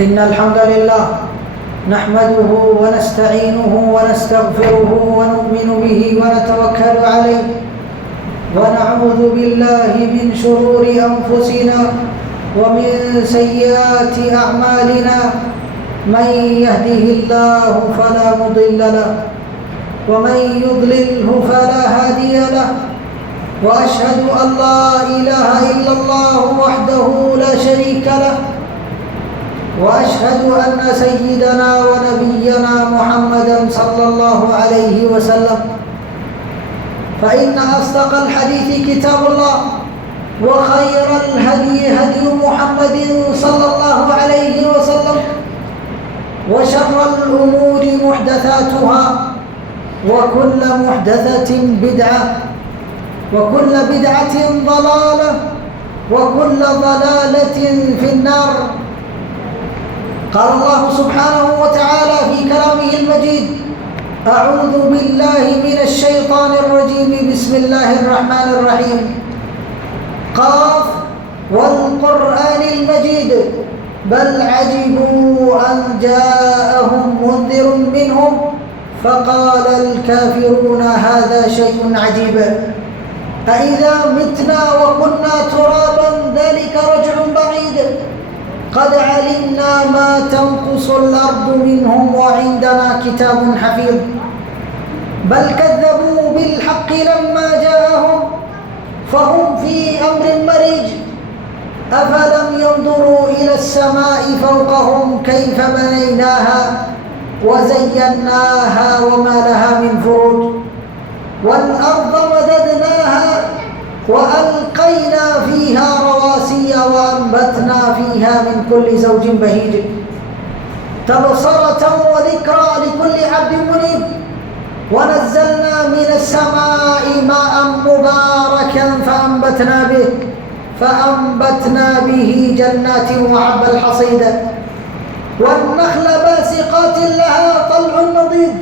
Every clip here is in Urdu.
إن الحمد لله نحمده ونستعينه ونستغفره ونؤمن به ونتوكل عليه ونعوذ بالله من شرور أنفسنا ومن سيئات أعمالنا من يهده الله فلا مضل له ومن يضلله فلا هادي له وأشهد أن لا إله إلا الله وحده لا شريك له وأشهد أن سيدنا ونبينا محمدا صلى الله عليه وسلم فإن أصدق الحديث كتاب الله وخير الهدي هدي محمد صلى الله عليه وسلم وشر الأمور محدثاتها وكل محدثة بدعة وكل بدعة ضلالة وكل ضلالة في النار. قال الله سبحانه وتعالى في كلامه المجيد: أعوذ بالله من الشيطان الرجيم بسم الله الرحمن الرحيم. قاف والقرآن المجيد بل عجبوا أن جاءهم منذر منهم فقال الكافرون هذا شيء عجيب أإذا متنا وكنا ترابا ذلك رجع بعيد قد علمنا ما تنقص الأرض منهم وعندنا كتاب حفيظ بل كذبوا بالحق لما جاءهم فهم في أمر مريج أفلم ينظروا إلى السماء فوقهم كيف بنيناها وزيناها وما لها من فروج والأرض مددناها وألقينا فيها رواسي وأنبتنا فيها من كل زوج بهيج تبصرة وذكرى لكل عبد منيب ونزلنا من السماء ماء مباركا فأنبتنا به جنات وحب الحصيد والنخل باسقات لها طلع نضيد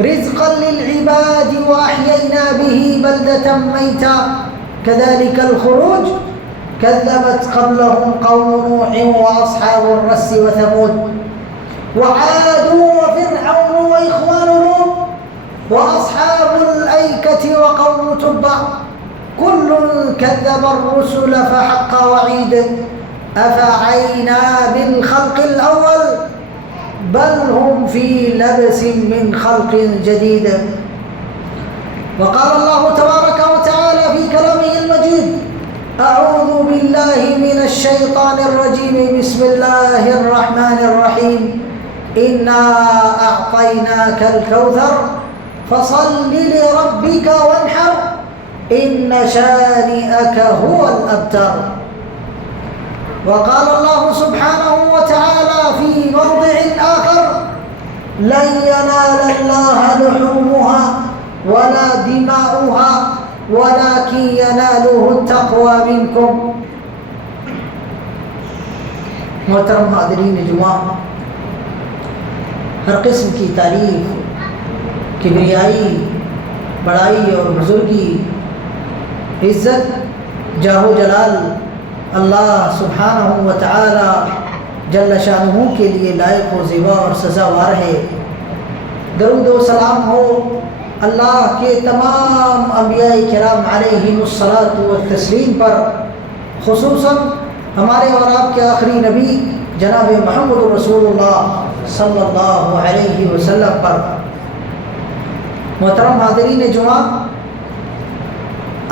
رزقا للعباد وأحيينا به بلدة ميتا كذلك الخروج كذبت قبلهم قوم نوح وأصحاب الرس وثمود وعاد وفرعون وإخوان لوط وأصحاب الأيكة وقوم تبع كل كذب الرسل فحق وعيد أفعينا بالخلق الأول بل هم في لبس من خلق جديد. وقال الله تبارك وتعالى في كلامه المجيد: أعوذ بالله من الشيطان الرجيم بسم الله الرحمن الرحيم إنا أعطيناك الكوثر فصل لربك وانحر إن شانئك هو الأبتر. وقال الله سبحانه وتعالى في موضع آخر: لن ينال الله لحومها ولا دماؤها ولكن يناله التقوى منكم. محترم حاضرین جمعہ، ہر قسم کی تعریف، کبریائی، بڑائی اور بزرگی، عزت، جاہ و جلال اللہ سبحانہ و تعالی جل شانہ کے لیے لائق و زیبا اور سزاوار ہے۔ درود و سلام ہو اللہ کے تمام انبیاء کرام علیہم الصلاۃ والتسلیم پر، خصوصاً ہمارے اور آپ کے آخری نبی جناب محمد رسول اللہ صلی اللہ علیہ وسلم پر۔ محترم حاضرین جمعہ،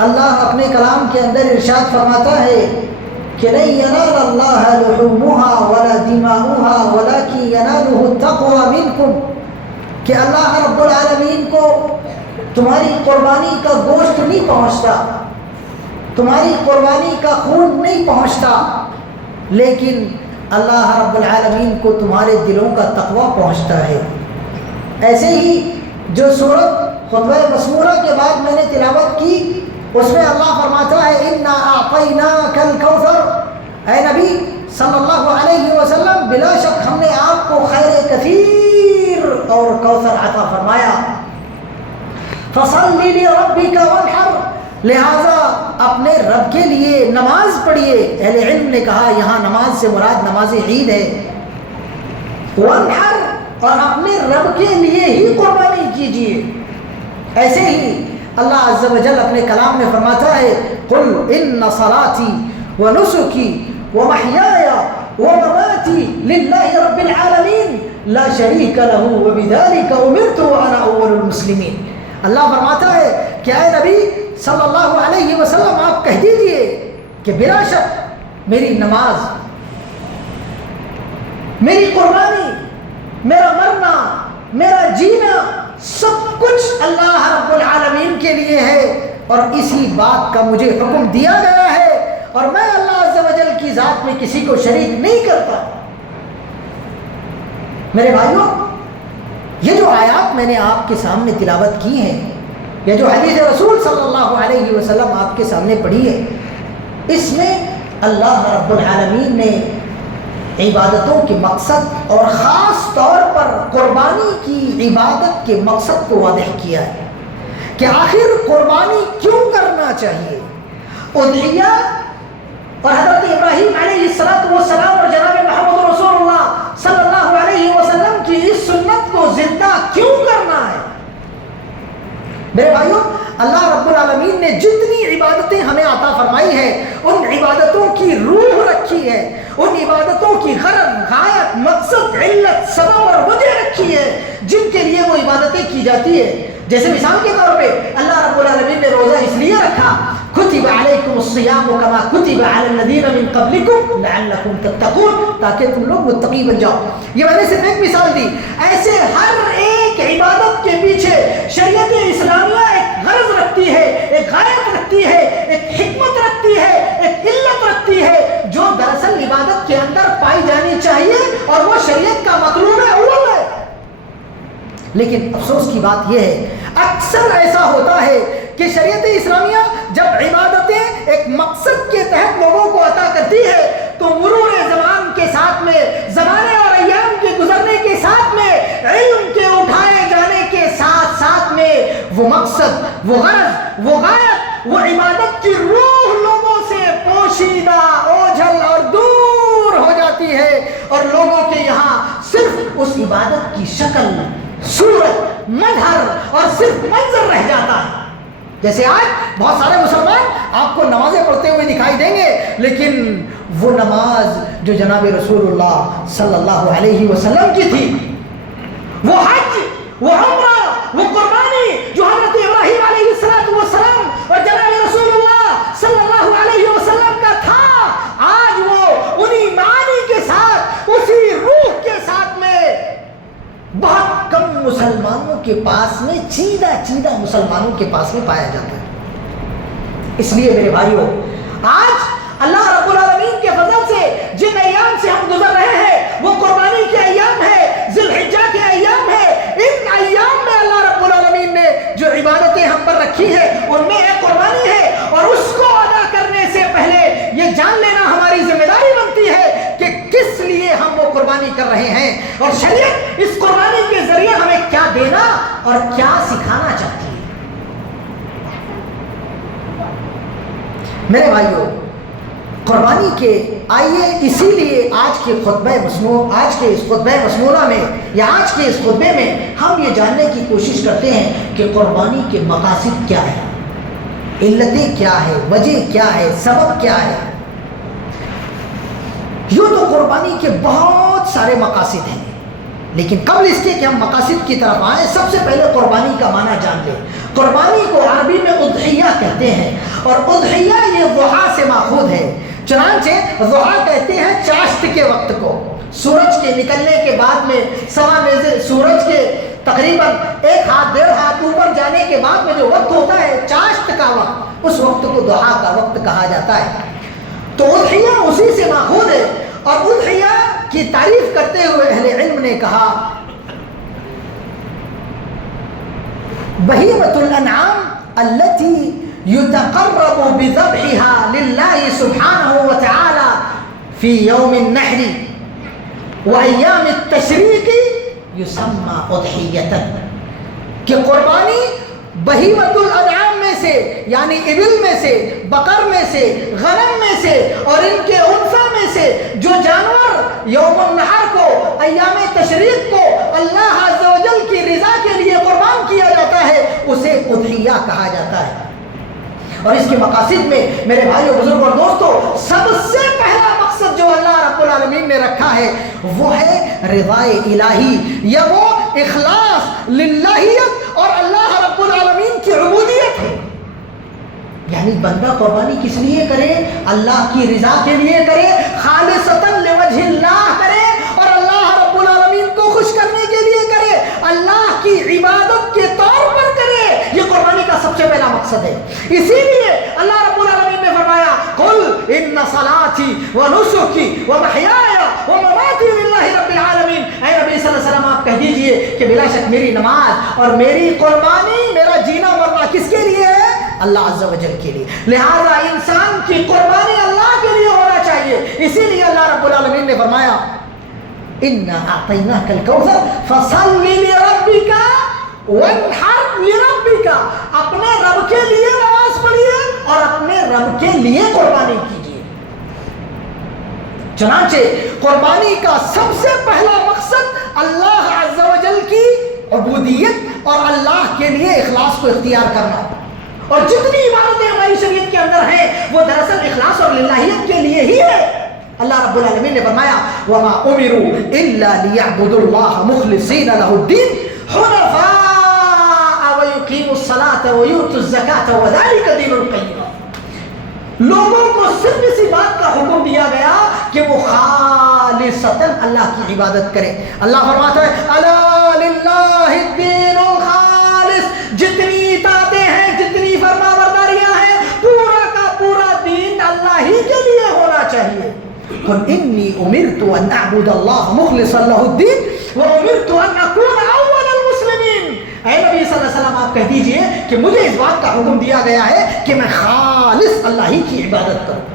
اللہ اپنے کلام کے اندر ارشاد فرماتا ہے کہ لن ینال اللہ لحومها ولا دماؤها ولکن ینالہ التقوی منکم، کہ اللہ رب العالمین کو تمہاری قربانی کا گوشت نہیں پہنچتا، تمہاری قربانی کا خون نہیں پہنچتا، لیکن اللہ رب العالمین کو تمہارے دلوں کا تقوی پہنچتا ہے۔ ایسے ہی جو سورت خطبہ مسمورہ کے بعد میں نے تلاوت کی، اس میں اللہ فرماتا ہے: انا اعطیناک الکوثر، اے نبی صلی اللہ علیہ وسلم، بلا شک ہم نے آپ کو خیر کثیر اور کوثر عطا فرمایا۔ فصل لربک وانحر، لہذا اپنے رب کے لیے نماز پڑھیے۔ اہل علم نے کہا یہاں نماز سے مراد نماز عید ہے، وانحر، اور اپنے رب کے لیے ہی قربانی کیجیے۔ ایسے ہی اللہ عز و جل اپنے کلام میں فرماتا ہے قل ان صلاتی ونسکی ومحیایا ومماتی للہ رب العالمین لا شریک لہ وبذلک امرت وانا اول المسلمین۔ اللہ فرماتا ہے کہ اے نبی صلی اللہ علیہ وسلم آپ کہہ دیجئے کہ بلا شک میری نماز، میری قربانی، میرا مرنا، میرا جینا، سب کچھ اللہ رب العالمین کے لیے ہے، اور اسی بات کا مجھے حکم دیا گیا ہے، اور میں اللہ عز و جل کی ذات میں کسی کو شریک نہیں کرتا۔ میرے بھائیوں، یہ جو آیات میں نے آپ کے سامنے تلاوت کی ہیں، یہ جو حدیث رسول صلی اللہ علیہ وسلم آپ کے سامنے پڑھی ہے، اس میں اللہ رب العالمین نے عبادتوں کے مقصد اور خاص طور پر قربانی کی عبادت کے مقصد کو واضح کیا ہے کہ آخر قربانی کیوں کرنا چاہیے۔ اضحیہ اور حضرت ابراہیم علیہ السلام اور جناب محمد رسول اللہ صلی اللہ علیہ وسلم کی اس سنت کو زندہ کیوں کرنا ہے؟ میرے بھائیوں، اللہ رب العالمین نے جتنی عبادتیں ہمیں عطا فرمائی ہیں، ان عبادتوں کی روح رکھی ہے، ان عبادتوں کی غرض، غایت، مقصد، علت، سبب اور وجہ رکھی ہے جن کے لیے وہ عبادتیں کی جاتی ہے۔ جیسے مثال کے طور پہ اللہ رب العالمین نے روزہ اس لیے رکھا کتب علیکم الصیام کما کتب علی الذین من قبلکم لعلکم تتقون، تاکہ تم لوگ متقی بن جاؤ۔ یہ میں نے صرف ایک مثال دی، ایسے ہر ایک عبادت کے پیچھے شریعت اسلامیہ ایک غرض رکھتی ہے، ایک غایت رکھتی ہے، ایک حکمت رکھتی ہے، ایک علت رکھتی ہے جو دراصل عبادت کے اندر پائی جانی چاہیے، اور وہ شریعت کا مطلوب اول ہے۔ لیکن افسوس کی بات یہ ہے اکثر ایسا ہوتا ہے کہ شریعت اسلامیہ جب عبادتیں ایک مقصد کے تحت لوگوں کو عطا کرتی ہے تو مرور زمان کے ساتھ میں، زمانے اور ایام کے گزرنے کے ساتھ میں، علم کے اٹھائے جانے کے ساتھ ساتھ میں وہ مقصد، وہ غرض، وہ غایت، وہ عبادت کی روح لوگوں سے پوشیدہ، اوجھل اور دور ہو جاتی ہے، اور لوگوں کے یہاں صرف اس عبادت کی شکل، صورت، مظہر اور صرف منظر رہ جاتا ہے۔ جیسے آج بہت سارے مسلمان آپ کو نمازیں پڑھتے ہوئے دکھائی دیں گے، لیکن وہ نماز جو جناب رسول اللہ صلی اللہ علیہ وسلم کی تھی، وہ حج، وہ عمرہ، وہ قربانی جو حضرت ابراہیم علیہ السلام اور جناب رسول اللہ صلی اللہ علیہ وسلم کا تھا، آج وہ انہی معانی کے ساتھ، اسی روح کے ساتھ میں بہت کم مسلمانوں کے پاس میں، چیدہ مسلمانوں کے پاس میں پایا جاتا ہے۔ اس لیے میرے بھائیوں، آج اللہ رب العالمین کے فضل سے جن ایام سے ہم گزر رہے ہیں وہ قربانی کے ایام ہے، ذی الحجہ کے ایام ہے۔ ان ایام میں اللہ رب العالمین نے جو عبادتیں ہم پر رکھی ہے ان میں ایک قربانی ہے، اور اس کو ادا کرنے سے پہلے یہ جان لینا ہماری ذمہ داری بنتی ہے کہ کس لیے ہم وہ قربانی کر رہے ہیں، اور شریعت اس قربانی کے ذریعے ہمیں کیا دینا اور کیا سکھانا چاہتی ہے۔ میرے بھائیوں، قربانی کے آئیے اسی لیے آج کے اس خطبہ مسنونہ میں یا آج کے اس خطبے میں ہم یہ جاننے کی کوشش کرتے ہیں کہ قربانی کے مقاصد کیا ہے، علتیں کیا ہے، وجہ کیا ہے، سبب کیا ہے۔ یوں تو قربانی کے بہت سارے مقاصد ہیں، لیکن قبل اس کے کہ ہم مقاصد کی طرف آئیں، سب سے پہلے قربانی کا معنی جان لیں۔ قربانی کو عربی میں اضحیہ کہتے ہیں، اور اضحیہ یہ ضحیٰ سے ماخوذ ہے۔ چنانچہ ضحیٰ کہتے ہیں چاشت کے وقت کو، سورج کے نکلنے کے بعد میں سورج کے تقریباً 1 ہاتھ 1.5 ہاتھ اوپر جانے کے بعد میں جو وقت ہوتا ہے چاشت کا وقت، اس وقت کو ضحیٰ کا وقت کہا جاتا ہے۔ تو اضحیہ اسی سے ماخوذ ہے، اور اضحیہ کی تعریف کرتے ہوئے اہل علم نے کہا بہیمۃ الانعام التي يتقرب بذبحها لله سبحانه وتعالى في يوم النحر وأيام التشريق يسمى أضحية، کہ قربانی بہیمۃ الانعام میں سے یعنی ابل میں سے، بقر میں سے، غنم میں سے اور ان کے انثی میں سے جو جانور یوم النحر کو، ایام تشریق کو اللہ عز و جل کی رضا کے لیے قربان کیا جاتا ہے اسے اضحیہ کہا جاتا ہے۔ اور اس کے مقاصد میں میرے بھائیو، بزرگ اور دوستو، سب سے پہلا مقصد جو اللہ رب العالمین نے رکھا ہے وہ ہے رضائے الہی، یا وہ اخلاص للہیت اور اللہ رب العالمین کی عبودیت ہے۔ یعنی بندہ قربانی کس لیے کرے؟ اللہ کی رضا کے لیے کرے، خالصتاً لوجہ اللہ کرے اور اللہ رب العالمین کو خوش کرنے کے لیے کرے، اللہ کی عبادت کے طور پر کرے۔ یہ قربانی کا سب سے پہلا مقصد ہے۔ اسی لیے اللہ رب العالمین نے فرمایا قل ان صلاتی ونسکی ومحیایا ومماتی للہ رب العالمین۔ اے نبی صلی اللہ علیہ وسلم آپ کہہ دیجئے کہ بلا شک میری نماز اور میری قربانی، میرا جینا مرنا کس کے لیے ہے؟ اللہ عز و جل کے لیے۔ لہذا انسان کی قربانی اللہ کے لیے ہونا چاہیے۔ اسی لیے اللہ رب العالمین نے فرمایا اِنَّا أَعْطَيْنَاكَ الْكَوْثَرَ فَصَلِّ لِرَبِّكَ وَانْحَرْ لِرَبِّكَ۔ اپنے رب کے لیے نماز پڑھیے اور اپنے رب کے لیے قربانی کیجیے۔ چنانچہ قربانی کا سب سے پہلا مقصد اللہ عز و جل کی عبودیت اور اللہ کے لیے اخلاص کو اختیار کرنا، اور جتنی عبادتیں ہماری شریعت کے اندر ہیں وہ دراصل اخلاص اور للہیت کے لیے ہی ہے۔ اللہ رب العالمین نے فرمایا وَمَا أُمِرُوا إِلَّا لِيَعْبُدُوا اللَّهَ مُخْلِصِينَ لَهُ الدِّينَ حُنَفَاءَ وَيُقِيمُوا الصَّلَاةَ وَيُؤْتُوا الزَّكَاةَ وَذَلِكَ دِينُ الْقَيِّمَةِ۔ لوگوں کو صرف اسی بات کا حکم دیا گیا کہ وہ خالصتاً اللہ کی عبادت کرے۔ اللہ فرماتا ہے أَلَا لِلَّهِ الدِّينُ الْخَالِص۔ جتنی اطاعتیں ہیں، جتنی فرما برداریاں ہیں، پورا کا پورا دین اللہ ہی کے لیے ہونا چاہیے۔ قل انی امرت ان اعبد اللہ مخلصا له الدین وامرت ان اکون اول المسلمین۔ اے نبی صلی اللہ علیہ وسلم آپ کہہ دیجئے کہ مجھے اس بات کا حکم دیا گیا ہے کہ میں خالص اللہ ہی کی عبادت کروں۔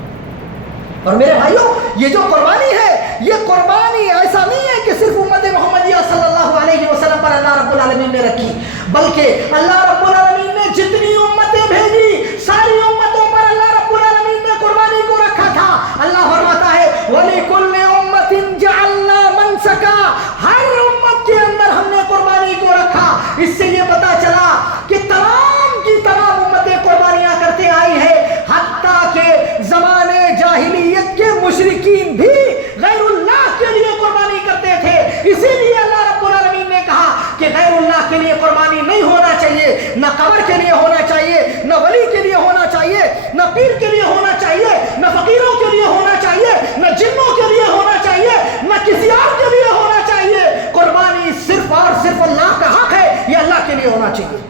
اور میرے بھائیوں، یہ جو قربانی ہے، یہ قربانی ایسا نہیں ہے کہ صرف امت محمدیہ صلی اللہ علیہ وسلم پر اللہ رب العالمین نے رکھی، بلکہ اللہ رب العالمین نے جتنی امتیں بھیجی ساری امتوں پر اللہ رب العالمین نے قربانی کو رکھا تھا۔ اللہ فرماتا ہے وَلِكُلِّ أُمَّةٍ جَعَلْنَا مَنْسَكًا۔ ہر امت کے اندر ہم نے قربانی کو رکھا۔ اس سے یہ پتا چلا کہ تمام کی تمام امتیں قربانیاں کرتے آئی ہیں، حتیٰ کہ زمانے جاہلیت کے مشرکین بھی غیر اللہ کے لیے قربانی کرتے تھے۔ اسی لیے اللہ رب العالمین نے کہا کہ غیر اللہ کے لیے قربانی نہیں ہونا چاہیے، نہ قبر کے لیے ہونا چاہیے، نہ ولی کے لیے ہونا چاہیے، نہ پیر کے لیے ہونا چاہیے، نہ فقیروں کے لیے ہونا چاہیے، نہ جنوں کے لیے ہونا چاہیے، نہ کسی اور کے لیے ہونا چاہیے۔ قربانی صرف اور صرف اللہ کا حق ہے، یہ اللہ کے لیے ہونا چاہیے۔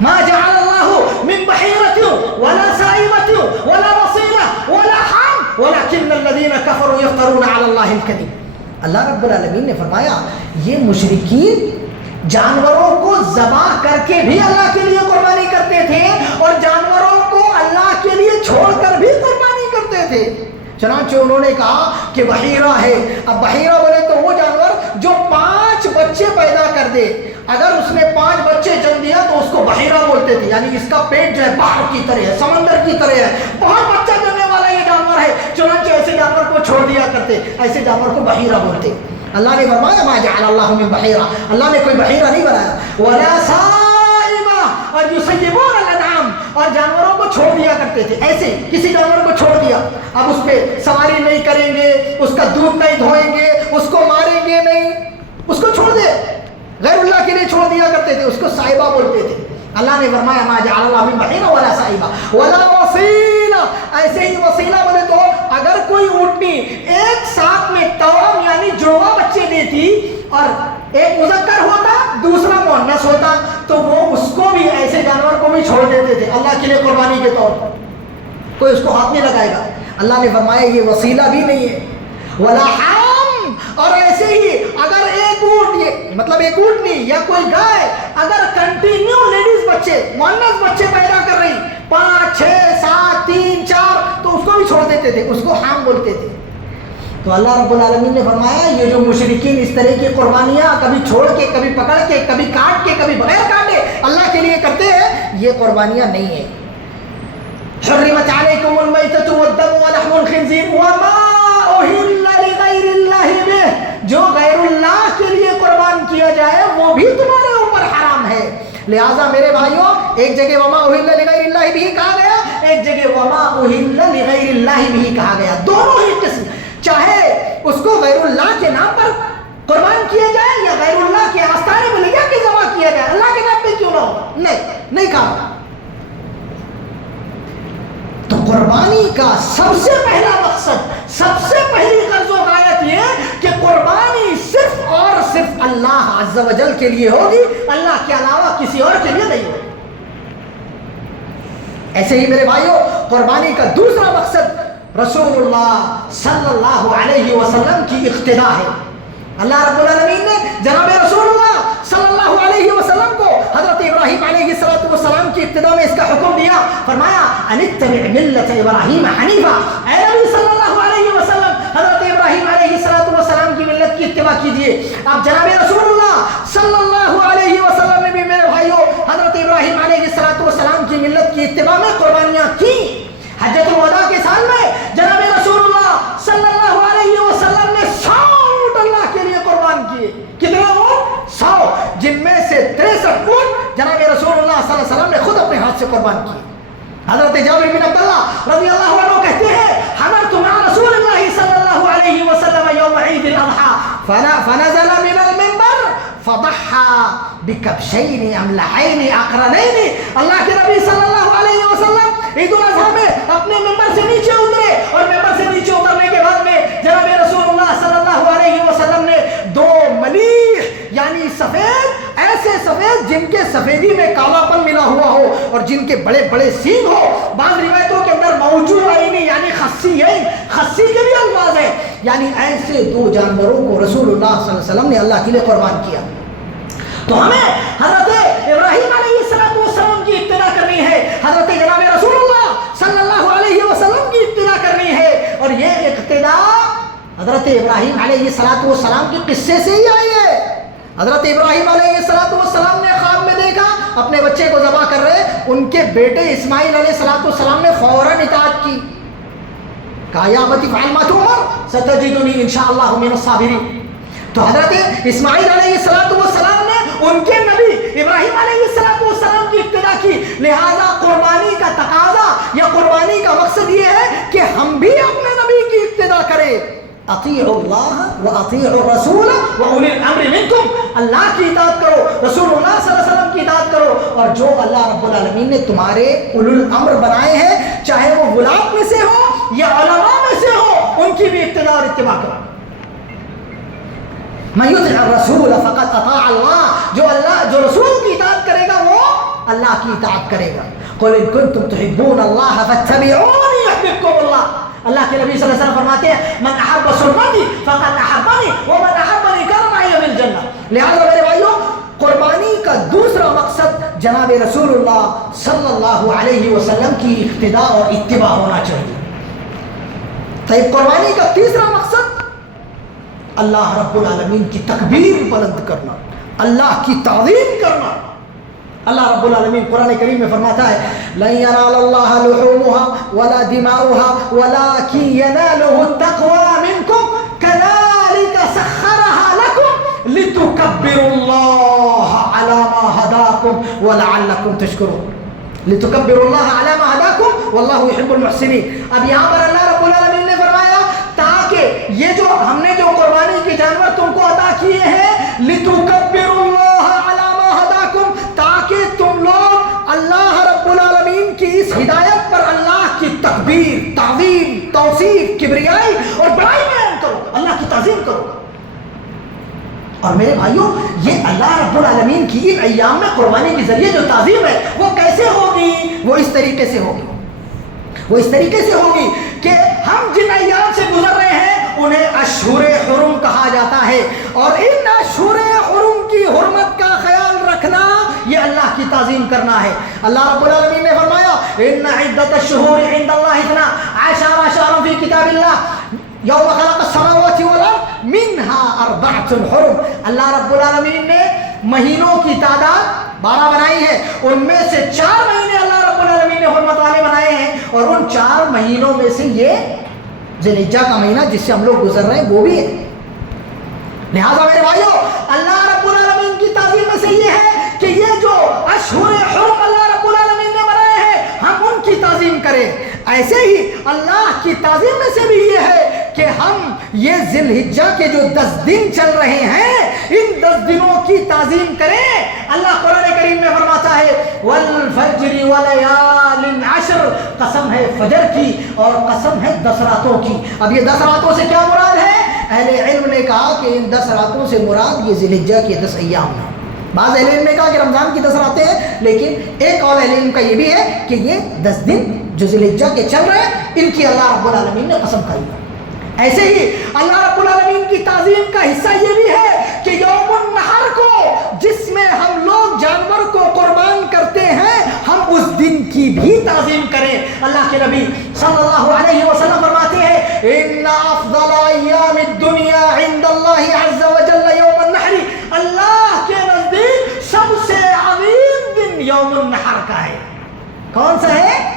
ما جعل اللہ من بحیرۃ ولا سائبۃ ولا وصیلہ ولا حام ولکن الذین کفروا یفترون علی اللہ الکذب۔ اللہ رب العالمین نے فرمایا یہ مشرکین جانوروں کو ذبح کر کے بھی اللہ کے لیے قربانی کرتے تھے اور جانوروں کو اللہ کے لیے چھوڑ کر بھی قربانی کرتے تھے۔ چنانچہ انہوں نے کہا کہ بحیرہ ہے۔ اب بحیرہ بولے تو وہ جانور جو 5 بچے پیدا کر دے، اگر اس نے 5 بچے جن دیا تو اس کو بحیرہ بولتے تھے، یعنی اس کا پیٹ جو ہے باہر کی طرح ہے، سمندر کی طرح ہے، بہت بچہ جننے والا یہ جانور ہے۔ چنانچہ ایسے جانور کو چھوڑ دیا کرتے، ایسے جانور کو بحیرہ بولتے۔ اللہ نے فرمایا ما جعل اللہ من بحیرہ، اللہ نے کوئی بحیرہ نہیں بنایا، ولا سائبہ اور یسیبون الانعام، اور جانوروں کو چھوڑ دیا کرتے تھے۔ ایسے کسی جانور کو چھوڑ دیا، اب اس پہ سواری نہیں کریں گے، اس کا دودھ نہیں دھوئیں گے، اس کو ماریں گے نہیں، اس کو چھوڑ دے، غیر اللہ کے لیے چھوڑ دیا کرتے تھے، اس کو سائبہ بولتے تھے۔ اللہ نے فرمایا ما جعل اللہ من بحیرہ ولا سائبہ ولا وصیلہ۔ ایسے ہی وصیلہ بولے تو اگر کوئی اونٹنی ایک ساتھ میں توأم یعنی جڑواں بچے دیتی اور ایک مذکر ہوتا دوسرا مؤنث ہوتا تو وہ اس کو بھی، ایسے جانور کو بھی چھوڑ دیتے تھے اللہ کے لیے قربانی کے طور پر، کوئی اس کو ہاتھ نہیں لگائے گا۔ اللہ نے فرمایا یہ وسیلہ بھی نہیں ہے، ولا حام، اور ایسے ہی اگر ایک اونٹ، یہ مطلب ایک اونٹنی یا کوئی گائے اگر کنٹینیو لیڈیز بچے مؤنث بچے پیدا کر رہی 5 6 7 3 4 تو اس کو بھی چھوڑ دیتے تھے، اس کو حام بولتے تھے۔ تو اللہ رب العالمین نے فرمایا یہ جو مشرکین اس طرح کی قربانیاں کبھی چھوڑ کے، کبھی پکڑ کے، کبھی کاٹ کے، کبھی بغیر کاٹے اللہ کے لیے کرتے ہیں، یہ قربانیاں نہیں ہیں. حرمت علیکم المیتۃ والدم ولحم الخنزیر وما اہل لغیر اللہ بہ، جو غیر اللہ کے لیے قربان کیا جائے وہ بھی تمہارے اوپر حرام ہے. لہٰذا میرے بھائیوں ایک جگہ وما اہل لغیر اللہ بھی کہا گیا، ایک جگہ وما اہل لغیر اللہ بھی کہا گیا. دونوں ہی قسم، چاہے اس کو غیر اللہ کے نام پر قربان کیا جائے یا غیر اللہ کے آستانے میں لے جا کے ذبح کیا جائے، اللہ کے نام پہ کیوں نہ ہو، نہیں کہا. تو قربانی کا سب سے پہلا مقصد، سب سے پہلی غرض و غایت یہ کہ قربانی صرف اور صرف اللہ عز و جل کے لیے ہوگی، اللہ کے علاوہ کسی اور کے لیے نہیں ہوگی. ایسے ہی میرے بھائیوں قربانی کا دوسرا مقصد رسول اللہ صلی اللہ علیہ وسلم کی اقتداء ہے. اللہ رب العالمین نے جناب رسول اللہ صلی اللہ علیہ وسلم کو حضرت ابراہیم علیہ السلام کی ابتدا میں اس کا حکم دیا. فرمایا ان اتبع ملت ابراہیم حنیفا، اے نبی صلی اللہ علیہ وسلم حضرت ابراہیم علیہ السلام کی ملت کی اتباع کیجیے. اب جناب رسول اللہ صلی اللہ علیہ وسلم نے بھی میرے بھائیوں حضرت ابراہیم علیہ السلام کی ملت کی اتباع میں قربانیاں کی. حجۃ الوداع کے سال میں جناب رسول اللہ صلی اللہ علیہ وسلم نے 100 اونٹ اللہ کے لیے قربان کیے. کتنے اونٹ؟ 100، جن میں سے 63 اونٹ جناب رسول اللہ صلی اللہ علیہ وسلم نے خود اپنے ہاتھ سے قربان کیے. حضرت جابر بن عبداللہ رضی اللہ عنہ کہتے ہیں حضرت مع رسول اللہ صلی اللہ علیہ وسلم یوم عید الاضحیٰ فنزل من المنبر فضحى بکبشین املحین اقرنین. اللہ کے نبی صلی اللہ علیہ وسلم عید الاضحیٰ میں اپنے ممبر سے نیچے اترے اور ممبر سے نیچے اترنے کے بعد میں جناب رسول اللہ صلی اللہ علیہ وسلم نے 2 ملیح یعنی سفید، ایسے سفید جن کے سفیدی میں کالا پن ملا ہوا ہو اور جن کے بڑے بڑے سینگ ہو. بعض روایتوں کے اندر موجوعین یعنی خصی کے بھی الفاظ ہیں، یعنی ایسے 2 جانوروں کو رسول اللہ صلی اللہ علیہ وسلم نے اللہ کے لیے قربان کیا. تو ہمیں حضرت ابراہیم علیہ السلام کی ابتدا کرنی ہے، حضرت جناب رسول اللہ صلی اللہ علیہ وسلم کی ابتدا کرنی ہے. اور یہ اقتدا حضرت ابراہیم علیہ السلام کے قصے سے ہی آئی ہے. حضرت ابراہیم علیہ السلام نے خواب میں دیکھا اپنے بچے کو ذبح کر رہے، ان کے بیٹے اسماعیل علیہ السلام نے فوراً اطاعت کی. کہا یا ابت افعل ما تؤمر ستجدنی انشاءاللہ من الصابرین. تو حضرت اسماعیل علیہ السلام نے ان کے نبی ابراہیم علیہ السلام کی ابتدا کی. لہذا قربانی کا تقاضا یا قربانی کا مقصد یہ ہے کہ ہم بھی اپنے نبی کی ابتدا کریں. اطیعوا اللہ واطیعوا الرسول واولی الامر منکم. اللہ کی اطاعت کرو، رسول اللہ صلی اللہ علیہ وسلم کی اطاعت کرو، اور جو اللہ رب العالمین نے تمہارے اولو الامر بنائے ہیں چاہے وہ غلام میں سے ہو یا علماء میں سے ہو، ان کی بھی ابتدا اور اتباع کرو. من یطع الرسول فقد اطاع اللہ، جو رسول کی اطاعت کرے گا وہ اللہ کی اطاعت کرے گا. قل ان کنتم تحبون اللہ فاتبعونی یحببکم اللہ. اللہ کے نبی صلی اللہ علیہ وسلم فرماتے ہیں من احب سنتی فقد احبنی ومن احبنی کان معی فی الجنہ. لہذا میرے بھائیوں قربانی کا دوسرا مقصد جناب رسول اللہ صلی اللہ علیہ وسلم کی اقتداء اور اتباع ہونا چاہیے. طيب قربانی کا تیسرا مقصد اللہ رب العالمین کی تکبیر بلند کرنا، اللہ کی تعظیم کرنا. اللہ رب العالمین قرآن کریم میں فرماتا ہے لن ينال الله لحومها ولا دماؤها ولكن يناله التقوى منكم كذلك سخرها لكم لتكبروا الله على ما هداكم ولعلكم تشكرون. لتكبروا الله على ما هداكم والله يحب المحسنين. اب یہاں پر اللہ رب العالمین نے فرمایا تاکہ یہ جو ہم نے جو قربانی کے جانور تم کو عطا کیے ہیں لتکبروا اللہ علی ما ہداکم، تاکہ تم لوگ اللہ رب العالمین کی اس ہدایت پر اللہ کی تکبیر، تعظیم، توصیف، کبریائی اور بڑائی بیان کرو، اللہ کی تعظیم کرو. اور میرے بھائیوں یہ اللہ رب العالمین کی ان ایام میں قربانی کے ذریعے جو تعظیم ہے وہ کیسے ہوگی؟ وہ اس طریقے سے ہوگی، وہ اس طریقے سے ہوگی کہ ہم جن ایام سے گزر رہے ہیں انہیں اشہر حرم کہا جاتا ہے، اور ان اشہر حرم کی حرمت کا خیال رکھنا یہ اللہ کی تعظیم کرنا ہے. اللہ رب العالمین نے فرمایا ان عدت الشہور عند اللہ 12 شہرا فی کتاب اللہ یوم خلق السماوات والارض منها 4 حرم. اللہ رب العالمین نے مہینوں کی تعداد 12 بنائی ہیں، ان میں سے 4 مہینے اللہ رب العالمین نے حرمت والے بنائے ہیں، اور ان 4 مہینوں میں سے یہ ذی الحجہ کا مہینہ جس سے ہم لوگ گزر رہے ہیں وہ بھی ہے۔ لہٰذا میرے بھائیو، اللہ رب العالمین کی تعظیم میں سے یہ ہے کہ یہ جو اشہر حرم اللہ رب العالمین نے بنائے ہیں ہم ان کی تعظیم کریں۔ ایسے ہی اللہ کی تعظیم میں سے بھی یہ ہے کہ ہم یہ ذی الحجہ کے جو 10 دن چل رہے ہیں ان 10 دنوں کی تعظیم کریں۔ اللہ قرآن کریم میں فرماتا ہے والفجر ولیال عشر، قسم ہے فجر کی اور قسم ہے 10 راتوں کی۔ اب یہ 10 راتوں سے کیا مراد ہے؟ اہل علم نے کہا کہ ان 10 راتوں سے مراد یہ ذی الحجہ کے 10 ایام ہیں۔ بعض اہل علم نے کہا کہ رمضان کی 10 راتیں ہیں، لیکن ایک اور اہل علم کا یہ بھی ہے کہ یہ 10 دن جو ذی الحجہ کے چل رہے ہیں ان کی اللہ رب العالمین نے قسم کھائی ہے۔ ایسے ہی اللہ رب العالمین کی تعظیم کا حصہ یہ بھی ہے کہ یوم النحر کو، جس میں ہم لوگ جانور کو قربان کرتے ہیں، ہم اس دن کی بھی تعظیم کریں۔ اللہ کے نبی صلی اللہ علیہ وسلم فرماتے ہیں ان افضل ایام الدنیا عند اللہ عز وجل یوم النحر، اللہ کے نزدیک سب سے عظیم دن یوم النحر کا ہے۔ کون سا ہے؟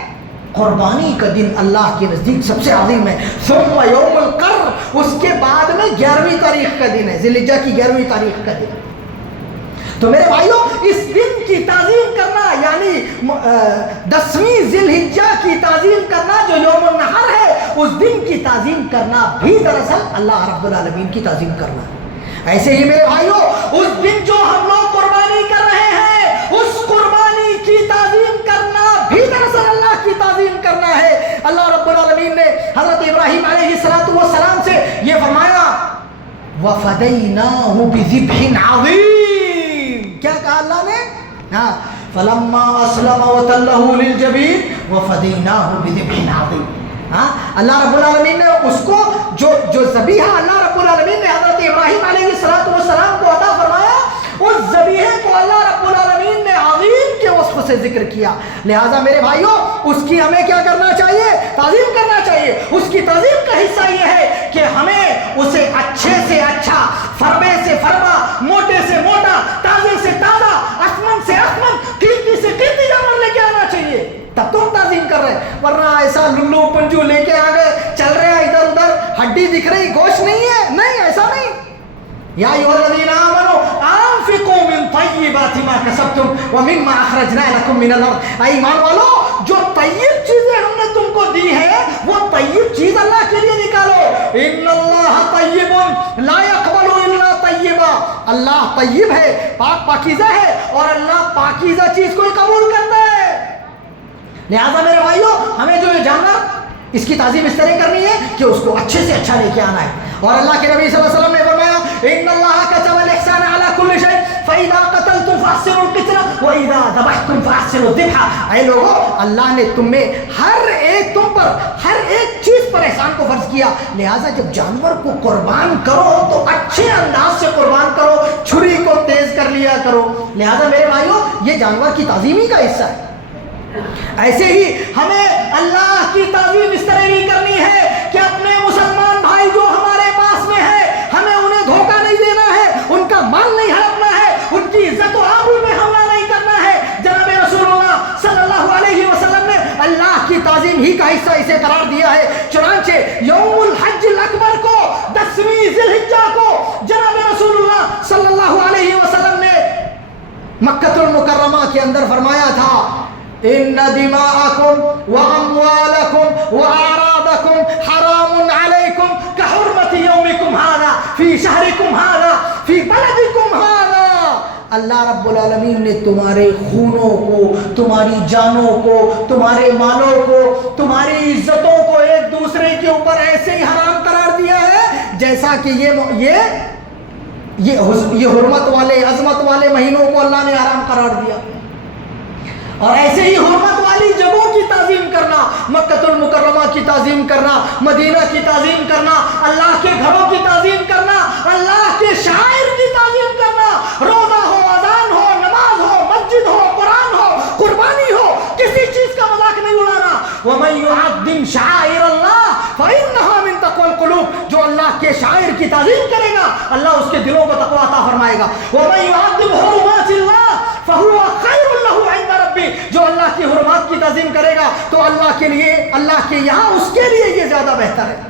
قربانی کا دن اللہ کے نزدیک سب سے عظیم ہے۔ ثم یوم القر، اس کے بعد میں 11ویں تاریخ کا دن ہے، ذی الحجہ کی 11ویں تاریخ کا دن۔ تو میرے بھائیوں، اس دن کی تعظیم کرنا یعنی 10ویں ذی الحجہ کی تعظیم کرنا جو یوم النحر ہے، اس دن کی تعظیم کرنا بھی دراصل اللہ رب العالمین کی تعظیم کرنا ہے۔ ایسے ہی میرے بھائیوں، اس دن جو ہم لوگ قربانی کر رہے ہیں اس قربانی کی تعظیم کرنا بھی دراصل اللہ کی تعظیم کرنا ہے۔ اللہ رب العالمین نے حضرت ابراہیم علیہ السلام سے یہ فرمایا وَفَدَيْنَاهُ بِذِبْحٍ عَظِيمٍ، کیا کہا اللہ نے؟ فَلَمَّا أَسْلَمَ وَتَلَّهُ لِلْجَبِينِ وَفَدَيْنَاهُ بِذِبْحٍ عَظِيمٍ۔ اللہ رب العالمین نے اس کو جو ذبیحہ اللہ رب العالمین نے حضرت ابراہیم علیہ السلام کو عطا فرمایا، اس ذبیحے کو اللہ رب العالمین نے عظیم کے وصف سے ذکر کیا۔ لہٰذا میرے بھائیوں، اس کی ہمیں کیا کرنا چاہیے؟ تعظیم کرنا چاہیے۔ اس کی تعظیم کا حصہ یہ ہے کہ ہمیں اسے اچھے سے اچھا، فربے سے فربا، موٹے سے موٹا، تازے سے تازہ، اسمن سے اسمن، قیمتی سے قیمتی جانور لے کے آنا چاہیے، تب تو ہم تعظیم کر رہے ہیں۔ ورنہ ایسا للو پنجو لے کے آ گئے، چل رہے ہیں ادھر ادھر، ہڈی دکھ رہی گوشت نہیں ہے، نہیں، ایسا نہیں۔ یا ایھا الذین آمنوا انفقوا من طیبات ما کسبتم ومما اخرجنا لکم من الارض، اے ایمان والو، جو طیب چیزیں ہم نے تم کو دی ہیں وہ طیب چیز اللہ کے لیے نکالو۔ ان اللہ طیب لا یقبل الا طیبا، اللہ طیب ہے، پاک پاکیزہ ہے، اور اللہ پاکیزہ چیز کو ہی قبول کرتا ہے۔ لہذا میرے بھائیوں، ہمیں جو یہ جاننا، اس کی تعظیم اس طرح کرنی ہے کہ اس کو اچھے سے اچھا لے کے آنا ہے۔ اور اللہ کے نبی صلی اللہ علیہ وسلم نے فرمایا ان اللہ کتب الاحسان علی کل شیء فاذا قتلتم فاحسنوا القتل واذا ذبحتم فاحسنوا الذبح۔ اے لوگو، اللہ نے تم پر ہر ایک چیز پر احسان کو فرض کیا، لہٰذا جب جانور کو قربان کرو تو اچھے انداز سے قربان کرو، چھری کو تیز کر لیا کرو۔ لہٰذا میرے بھائیوں، یہ جانور کی تعظیم ہی کا حصہ ہے۔ ایسے ہی ہمیں اللہ کی تعظیم اس طرح بھی کرنی ہے کہ اپنے مسلمان بھائی جو ہمارے پاس میں ہے، ہمیں انہیں دھوکہ نہیں دینا ہے، ان کا مال نہیں ہڑپنا ہے، ان کی عزت و آبرو میں حملہ نہیں کرنا ہے۔ جناب رسول اللہ صلی اللہ علیہ وسلم نے اللہ کی تعظیم ہی کا حصہ اسے قرار دیا ہے۔ چنانچہ یوم الحج الاکبر کو، 10ویں ذی الحجہ کو، جناب رسول اللہ صلی اللہ علیہ وسلم نے مکہ المکرمہ کے اندر فرمایا تھا ان دماءکم واموالکم واعراضکم حرام علیکم کحرمت یومکم ھذا فی شہرکم ھذا فی بلدکم ھذا۔ اللہ رب العالمین نے تمہارے خونوں کو، تمہاری جانوں کو، تمہارے مالوں کو، تمہاری عزتوں کو ایک دوسرے کے اوپر ایسے ہی حرام قرار دیا ہے جیسا کہ یہ حرمت والے، عظمت والے مہینوں کو اللہ نے حرام قرار دیا۔ اور ایسے ہی حرمت والی جگہوں کی تعظیم کرنا، مکہ المکرمہ کی تعظیم کرنا، مدینہ کی تعظیم کرنا، اللہ کے گھروں کی تعظیم کرنا، اللہ کے شاعر کی تعظیم کرنا، روزہ ہو، اذان ہو، نماز ہو، مسجد ہو، قرآن ہو، قربانی ہو، کسی چیز کا مذاق نہیں اڑانا۔ وَمَن يُعَظِّمْ شَعَائِرَ اللَّهِ فَإِنَّهَا مِن تَقْوَى الْقُلُوبِ، جو اللہ کے شاعر کی تعظیم کرے گا اللہ اس کے دلوں کو تقویٰ عطا فرمائے گا۔ وَمَن يُعَظِّمْ حُرُمَاتِ اللَّهِ فهو خیر له عند ربی، جو اللہ کی حرمات کی تعظیم کرے گا تو اللہ کے لیے، اللہ کے یہاں اس کے لیے یہ زیادہ بہتر ہے۔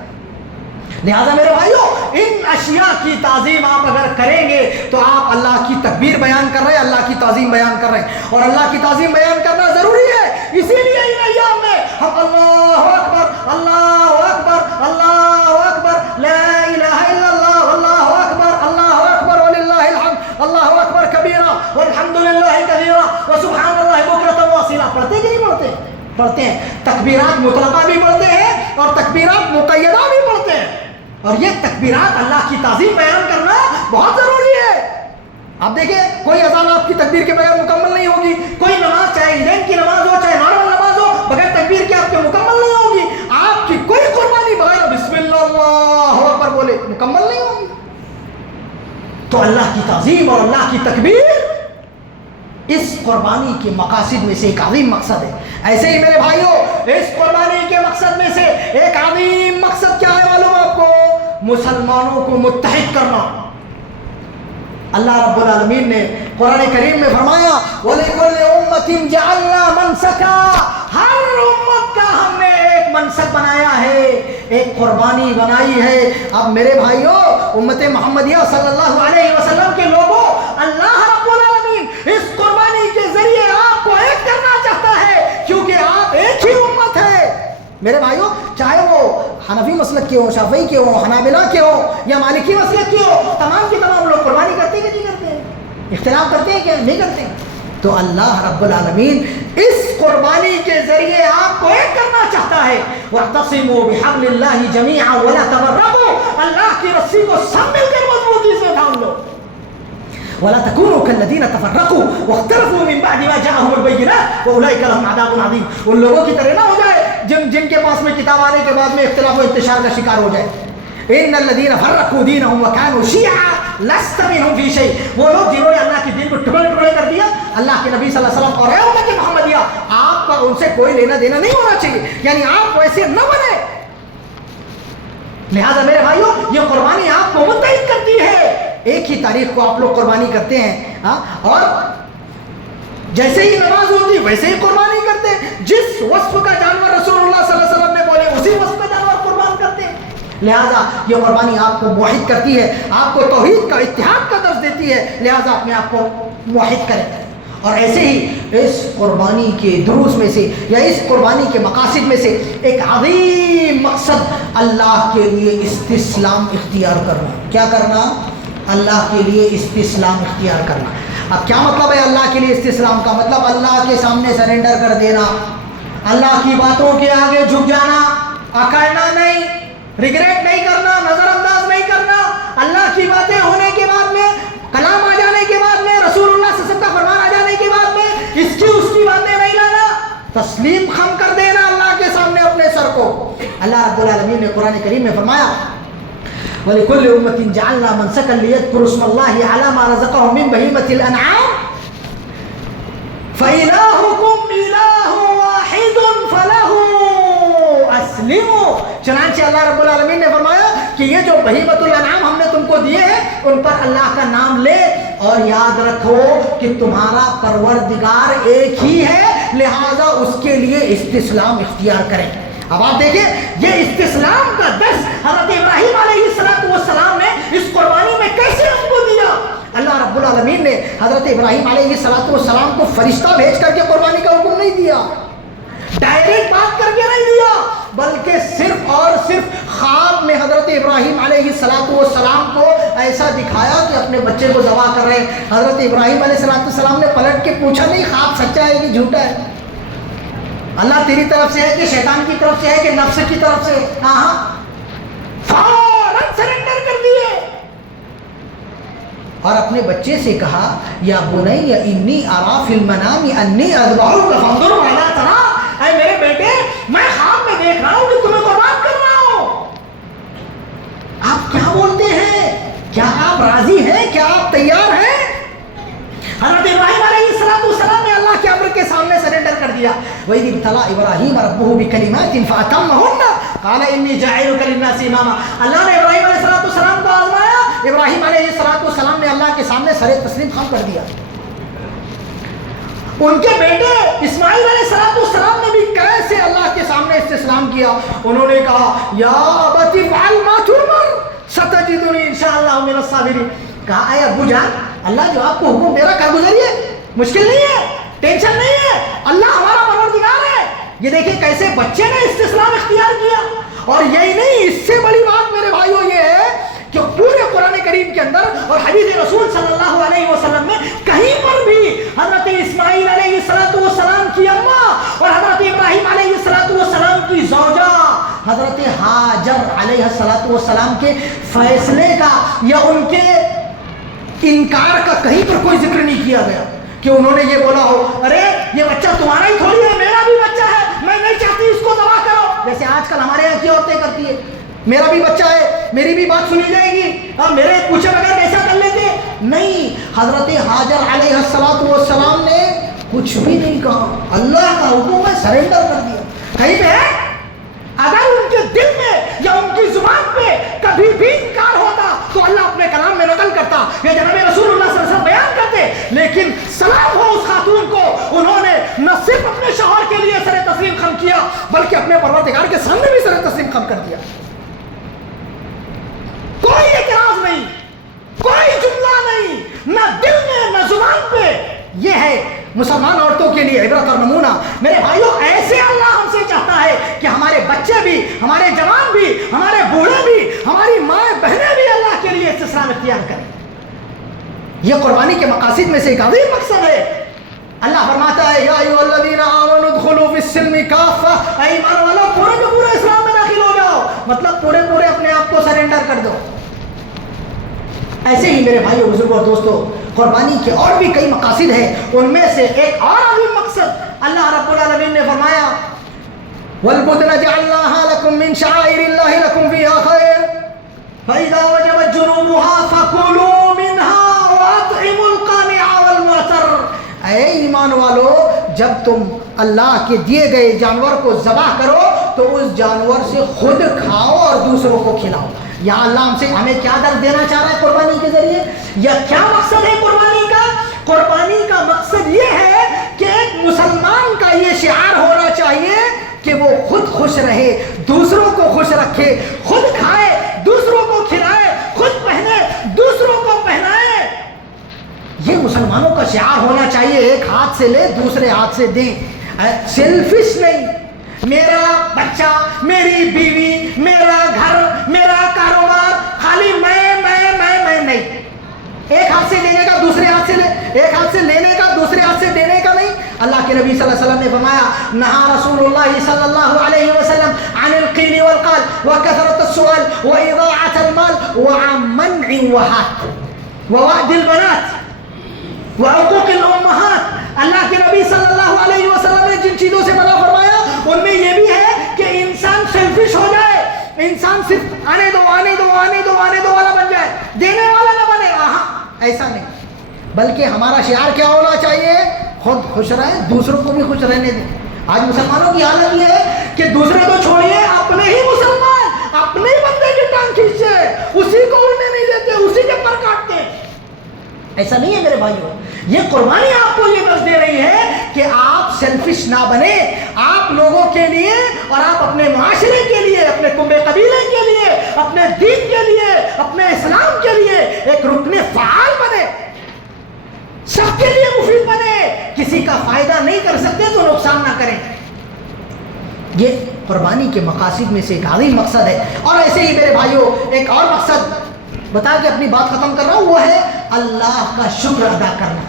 لہذا میرے بھائیو، ان اشیاء کی تعظیم آپ اگر کریں گے تو آپ اللہ کی تکبیر بیان کر رہے ہیں، اللہ کی تعظیم بیان کر رہے ہیں، اور اللہ کی تعظیم بیان کرنا ضروری ہے۔ اسی لیے ان ایام میں ہم اللہ اکبر اللہ اکبر اللہ اکبر لا الہ الا اللہ اللہ اکبر وللہ الحمد اللہ اکبر کبیرہ والحمد للہ کثیرہ وسبحان اللہ بکرۃ واصیلہ پڑھتے کہ نہیں پڑھتے؟ پڑھتے ہیں۔ تکبیرات مطلقہ بھی پڑھتے ہیں اور تکبیرات مقیدہ بھی پڑھتے ہیں، اور یہ تکبیرات اللہ کی تعظیم بیان کرنا بہت ضروری ہے۔ آپ دیکھیں، کوئی اذان آپ کی تکبیر کے بغیر مکمل نہیں ہوگی، کوئی نماز چاہے عیدین کی نماز ہو چاہے نارمل نماز ہو، بغیر تکبیر کے آپ کے مکمل نہیں ہوگی۔ آپ کی کوئی قربانی بغیر بسم اللہ اکبر بولے مکمل نہیں ہوگی۔ تو اللہ کی تعظیم اور اللہ کی تکبیر اس قربانی کے مقاصد میں سے ایک عظیم مقصد ہے۔ ایسے ہی میرے بھائیوں، اس قربانی کے مقصد میں سے ایک عظیم مقصد کیا ہے معلوم آپ کو؟ مسلمانوں کو متحد کرنا۔ اللہ رب العالمین نے قرآن کریم میں فرمایا وَلِكُلِّ أُمَّةٍ جَعَلْنَا مَنْسَكًا، ہر امت کا ہم نے ایک منسک بنایا ہے، ایک قربانی بنائی ہے۔ اب میرے بھائیوں، امت محمدیہ صلی اللہ علیہ وسلم کے لوگوں، اللہ رب العالمین اس قربانی کے ذریعے آپ کو ایک کرنا چاہتا ہے، کیونکہ آپ ایک ہی امت ہے۔ میرے بھائیوں، چاہے وہ حنفی مسلک کے ہوں، شافعی کے ہوں، حنابلہ کے ہوں یا مالکی مسلک کے ہوں، تمام کے تمام لوگ قربانی کرتے ہیں کہ نہیں کرتے ہیں؟ اختلاف کرتے ہیں کہ نہیں کرتے ہیں؟ تو اللہ رب العالمین اس قربانی کے ذریعے آپ کو ایک کرنا چاہتا ہے۔ وَاعْتَصِمُوا بِحَبْلِ اللَّهِ جَمِيعًا وَلَا تَفَرَّقُوا، اللہ کی رسی کو سب مل کر مضبوطی سے تھام لو۔ وَلَا تَكُونُوا كَالَّذِينَ تَفَرَّقُوا وَاخْتَلَفُوا مِن بَعْدِ مَا جَاءَهُمُ الْبَيِّنَاتُ وَأُولَٰئِكَ لَهُمْ عَذَابٌ عَظِيمٌ۔ ان لوگوں کی طرح نہ ہو جائے جن کے پاس میں کتاب آنے کے بعد میں اختلاف و انتشار کا شکار ہو جائے۔ ان الذين فرقوا دينهم وكانوا شيعا لست منهم في شيء، وہ لوگ جنہوں نے اللہ کے دین کو ٹکڑے ٹکڑے کر دیا، اللہ کے نبی صلی اللہ علیہ وسلم اور امت محمدیہ، آپ کا ان سے کوئی لینا دینا نہیں ہونا چاہیے، یعنی آپ ویسے نہ بنے۔ لہذا میرے بھائیوں، یہ قربانی آپ کو متحد کرتی ہے۔ ایک ہی تاریخ کو آپ لوگ قربانی کرتے ہیں، اور جیسے ہی نماز ہوتی ویسے ہی قربانی کرتے ہیں۔ جس وصف کا جانور رسول اللہ صلی اللہ علیہ وسلم نے بولے اسی وصف کا جانور قربان کرتے ہیں۔ لہذا یہ قربانی آپ کو موحد کرتی ہے، آپ کو توحید کا، اتحاد کا درس دیتی ہے، لہذا اپنے آپ کو موحد کریں۔ اور ایسے ہی اس قربانی کے دروس میں سے یا اس قربانی کے مقاصد میں سے ایک عظیم مقصد اللہ کے لیے استسلام اختیار کرنا۔ کیا کرنا؟ اللہ کے لیے استسلام اختیار کرنا۔ اب کیا مطلب ہے اللہ کے لیے استسلام کا؟ مطلب اللہ کے سامنے سرنڈر کر دینا، اللہ کی باتوں کے آگے جھک جانا، اکڑنا نہیں، ریگریٹ نہیں کرنا، نظر انداز نہیں کرنا۔ اللہ کی باتیں ہونے کے بعد میں، کلام آ جانے کے بعد میں، رسول اللہ صلی اللہ علیہ وسلم کا فرمان آ جانے کے بعد میں اس کی باتیں نہیں لانا، تسلیم خم کر دینا اللہ کے سامنے اپنے سر کو۔ اللہ رب العالمین نے قرآن کریم میں فرمایا وَلِكُلِّ أُمَّةٍ جَعَلْنَا مَنْسَكًا لِيَذْكُرُوا اسْمَ اللَّهِ عَلَىٰ مَا رَزَقَهُم مِّن بَهِيمَةِ الْأَنْعَامِ فَإِلَٰهُكُمْ إِلَٰهٌ وَاحِدٌ فَلَهُ أَسْلِمُوا۔ چنانچہ اللہ رب العالمین نے فرمایا کہ یہ جو بہیمۃ الانعام ہم نے تم کو دیے ہیں، ان پر اللہ کا نام لے، اور یاد رکھو کہ تمہارا پروردگار ایک ہی ہے، لہذا اس کے لیے استسلام اختیار کریں۔ اب آپ دیکھیں یہ استسلام کا درس حضرت ابراہیم علیہ السلام نے اس قربانی میں کیسے ہم کو دیا۔ اللہ رب العالمین نے حضرت ابراہیم علیہ السلام کو فرشتہ بھیج کر کے قربانی کا حکم نہیں دیا، ڈائریکٹ بات کر کے نہیں دیا، بلکہ صرف اور صرف خواب میں حضرت ابراہیم علیہ السلام کو ایسا دکھایا کہ اپنے بچے کو ذبح کر رہے ہیں۔ حضرت ابراہیم علیہ السلام نے پلٹ کے پوچھا نہیں خواب سچا ہے کہ جھوٹا ہے، اللہ تیری طرف سے ہے کہ شیطان کی طرف سے ہے کہ نفس کی طرف سے؟ ہاں، فوراً سرنڈر کر دیے اور اپنے بچے سے کہا یا بنی انی اری فی المنام انی اذبحک فانظر ماذا تری، اے میرے بیٹے میں خواب میں دیکھ رہا ہوں کہ تمہیں قربان کر رہا ہوں۔ آپ کیا بولتے ہیں؟ کیا آپ راضی ہیں؟ کیا آپ تیار ہیں؟ حضرت ابراہیم علیہ السلام نے اللہ کے امر کے سامنے سرنڈر کر دیا۔ وَإِذِ ابْتَلَىٰ إِبْرَاهِيمَ رَبُّهُ بِكَلِمَاتٍ فَأَتَمَّهُنَّ قَالَ إِنِّي جَاعِلُكَ لِلنَّاسِ إِمَامًا۔ اللہ نے ابراہیم علیہ السلام کو آزمایا، ابراہیم علیہ السلام نے اللہ کے سامنے سر تسلیم خم کر دیا۔ ان کے بیٹے اسماعیل علیہ السلام نے بھی کیسے اللہ کے سامنے استسلام کیا. انہوں نے کہا یا ابت افعل ما تؤمر ستجدنی انشاءاللہ من الصابرین. کہا اے ابو جان اللہ جو آپ کو حکم دے رہا کر گزریے, مشکل نہیں ہے, ٹینشن نہیں ہے, اللہ ہمارا پروردگار ہے. یہ دیکھیں کیسے بچے نے استسلام اختیار کیا. اور یہی نہیں, اس سے بڑی بات میرے بھائیوں یہ ہے کہ پورے قرآن کریم کے اندر اور حدیث رسول صلی اللہ علیہ وسلم میں کہیں پر بھی حضرت اسماعیل علیہ السلام کی اماں اور حضرت ابراہیم علیہ السلام کی زوجہ حضرت ہاجر علیہ السلام کے فیصلے کا یا ان کے انکار کا کہیں پر کوئی ذکر نہیں کیا گیا کہ انہوں نے یہ بولا ہو ارے یہ بچہ تمہارا ہی تھوڑی ہے, میرا بھی بچہ ہے, میں نہیں چاہتی اس کو ذبح کرو, جیسے آج کل ہمارے یہاں کی عورتیں کرتی ہے, میرا بھی بچہ ہے, میری بھی بات سنی جائے گی, میرے پوچھے بغیر ایسا کر لیتے. نہیں, حضرت ہاجر علیہ السلام نے کچھ بھی نہیں کہا, اللہ کا حکم ہے سرنڈر کر دیا. کہیں پہ اگر ان کے دل میں یا ان کی زبان پہ کبھی بھی انکار ہوتا تو اللہ اپنے کلام میں نقل کرتا, یہ جناب رسول اللہ صلی اللہ علیہ وسلم بیان کرتے. لیکن سلام ہو اس خاتون کو, انہوں نے نہ صرف اپنے شوہر کے لیے سر تسلیم خم کیا بلکہ اپنے پروردگار کے سامنے بھی سر تسلیم خم کر دیا. کوئی اعتراض نہیں, کوئی جملہ نہیں, نہ دل میں نہ زبان پہ. یہ ہے مسلمان عورتوں کے لیے عبرت اور نمونہ. میرے بھائیوں ایسے اللہ ہم سے چاہتا ہے کہ ہمارے بچے بھی, ہمارے جوان بھی, ہمارے بوڑھے بھی, ہماری مائیں بہنیں بھی اللہ کے لیے استسلام اختیار کریں. یہ قربانی کے مقاصد میں سے ایک عظیم مقصد ہے. اللہ فرماتا ہے یا ایھا الذین آمنوا ادخلوا فی السلم کافہ, اے ایمان والو پورے کے پورے اسلام میں داخل ہو جاؤ, مطلب پورے اپنے آپ کو سرنڈر کر دو. ایسے ہی میرے بھائیو بزرگوں اور دوستو قربانی کے اور بھی کئی مقاصد ہیں. ان میں سے ایک اور عظیم مقصد اللہ رب العالمین نے فرمایا وَالْبُدْنَ جَعَلْنَاهَا لَكُم مِّن شَعَائِرِ اللَّهِ لَكُم فِيهَا خَيْرٌ فَإِذَا وَجَبَتْ جُنُوبُهَا فَكُلُوا مِنْهَا وَأَطْعِمُوا الْقَانِعَ وَالْمُعْتَرَّ. اے ایمان والو جب تم اللہ کے دیے گئے جانور کو ذبح کرو تو اس جانور سے خود کھاؤ اور دوسروں کو کھلاؤ. یہاں اللہ ہمیں کیا درس دینا چاہ رہا ہے قربانی کے ذریعے, یا کیا مقصد ہے قربانی کا؟ قربانی کا مقصد یہ ہے کہ ایک مسلمان کا یہ شعار ہونا چاہیے کہ وہ خود خوش رہے, دوسروں کو خوش رکھے, خود کھائے, دوسروں کو کھلائے, خود پہنے, دوسروں کو پہنائے. یہ مسلمانوں کا شعار ہونا چاہیے. ایک ہاتھ سے لے دوسرے ہاتھ سے دیں, سیلفش نہیں. میرا بچہ, میری بیوی, میرا گھر, میرا کاروبار, خالی میں نہیں. ایک ہاتھ سے لینے کا دوسرے ہاتھ سے ایک ہاتھ سے لینے کا دوسرے ہاتھ سے دینے کا نہیں. اللہ کے نبی صلی اللہ علیہ وسلم نے فرمایا نہا رسول اللہ صلی اللہ علیہ وسلم عن القیل والقال وکثرت السؤال واضاعة المال وعن منع ووعد البنات وعقوق الامہات. اللہ کے نبی صلی اللہ علیہ وسلم نے جن چیزوں سے منع فرمایا ان میں یہ بھی ہے کہ انسان سیلفش ہو جائے, انسان صرف آنے دو والا بن جائے, دینے والا نہ بنے. ایسا نہیں, بلکہ ہمارا شعار کیا ہونا چاہیے؟ خود خوش رہیں, دوسروں کو بھی خوش رہنے دیں. آج مسلمانوں کی حالت یہ ہے کہ دوسرے تو چھوڑیے, اپنے ہی مسلمان اپنے ہی بندے کی ٹانگ کھینچتے ہیں, اسی کو اڑنے نہیں دیتے, اسی کے پر کاٹتے ہیں. ایسا نہیں ہے میرے بھائیوں. یہ قربانی آپ کو یہ درس دے رہی ہے کہ آپ سیلفش نہ بنے, آپ لوگوں کے لیے اور آپ اپنے معاشرے کے لیے, اپنے کنبے قبیلے کے لیے, اپنے دین کے لیے, اپنے اسلام کے لیے ایک رکن فعال بنے, سب کے لیے مفید بنے. کسی کا فائدہ نہیں کر سکتے تو نقصان نہ کریں. یہ قربانی کے مقاصد میں سے ایک عظیم مقصد ہے. اور ایسے ہی میرے بھائیوں ایک اور مقصد بتا کے اپنی بات ختم کر رہا ہوں, وہ ہے اللہ کا شکر ادا کرنا.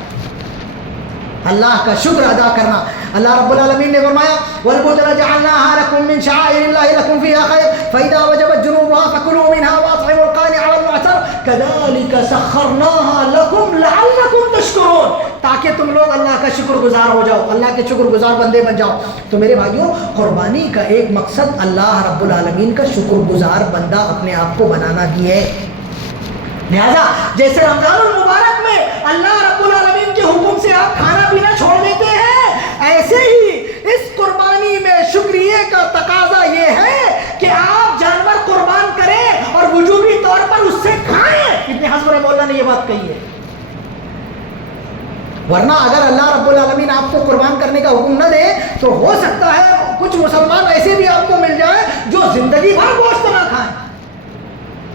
اللہ کا شکر ادا کرنا. اللہ رب العالمین نے فرمایا وَالْبُدْنَ جَعَلْنَاهَا لَكُم مِّن شَعَائِرِ اللَّهِ لَكُم فِيهَا خَيْرٌ فَإِذَا وَجَبَتْ جُنُوبُهَا فَكُلُوا مِنْهَا وَأَطْعِمُوا الْقَانِعَ وَالْمُعْتَرَّ كَذَلِكَ سَخَّرْنَاهَا لَكُمْ لَعَلَّكُمْ تَشْكُرُونَ, تاکہ تم لوگ اللہ کا شکر گزار ہو جاؤ, اللہ کے شکر گزار بندے بن جاؤ. تو میرے بھائیوں قربانی کا ایک مقصد اللہ رب العالمین کا شکر گزار بندہ اپنے آپ کو بنانا بھی ہے. لہذا جیسے رمضان المبارک میں اللہ رب العالمین کے حکم سے آپ کھانا پینا چھوڑ دیتے ہیں, ایسے ہی اس قربانی میں شکریہ کا تقاضا یہ ہے کہ آپ جانور قربان کریں اور وجوبی طور پر اس سے کھائیں. ابن حزم رحمہ اللہ نے یہ بات کہی ہے. ورنہ اگر اللہ رب العالمین آپ کو قربان کرنے کا حکم نہ دے تو ہو سکتا ہے کچھ مسلمان ایسے بھی آپ کو مل جائے جو زندگی بھر گوشت نہ کھائیں،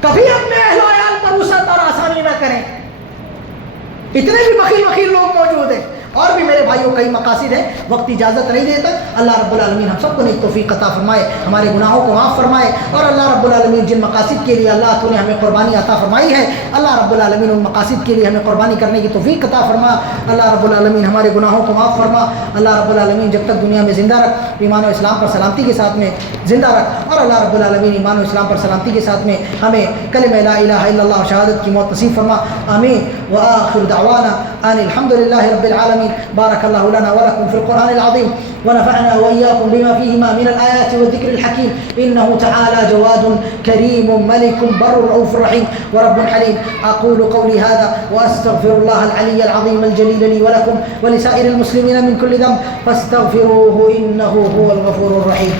کبھی اپنے اہل و عیال پر وسعت اور آسانی نہ کریں. اتنے بھی بخیل لوگ موجود ہیں. اور بھی میرے بھائیوں کئی مقاصد ہیں، وقت اجازت نہیں دیتا. اللہ رب العالمین ہم سب کو نیک توفیق عطا فرمائے، ہمارے گناہوں کو معاف فرمائے، اور اللہ رب العالمین جن مقاصد کے لیے اللہ تو نے ہمیں قربانی عطا فرمائی ہے، اللہ رب العالمین ان مقاصد کے لیے ہمیں قربانی کرنے کی توفیق عطا فرما. اللہ رب العالمین ہمارے گناہوں کو معاف فرما. اللہ رب العالمین جب تک دنیا میں زندہ رکھ، ایمان و اسلام پر سلامتی کے ساتھ میں زندہ رکھ، اور اللہ رب العالمین ایمان و اسلام پر سلامتی کے ساتھ میں ہمیں کلمہ لا الہ الا اللہ شہادت کی موت نصیب فرما. آمین. وآخر دعوانا ان الحمد للہ رب العالمین. بارك الله لنا ولكم في القرآن العظيم، ونفعنا وإياكم بما فيهما من الآيات والذكر الحكيم، إنه تعالى جواد كريم ملك بر رؤوف رحيم ورب حليم. أقول قولي هذا وأستغفر الله العلي العظيم الجليل لي ولكم ولسائر المسلمين من كل ذنب فاستغفروه إنه هو الغفور الرحيم.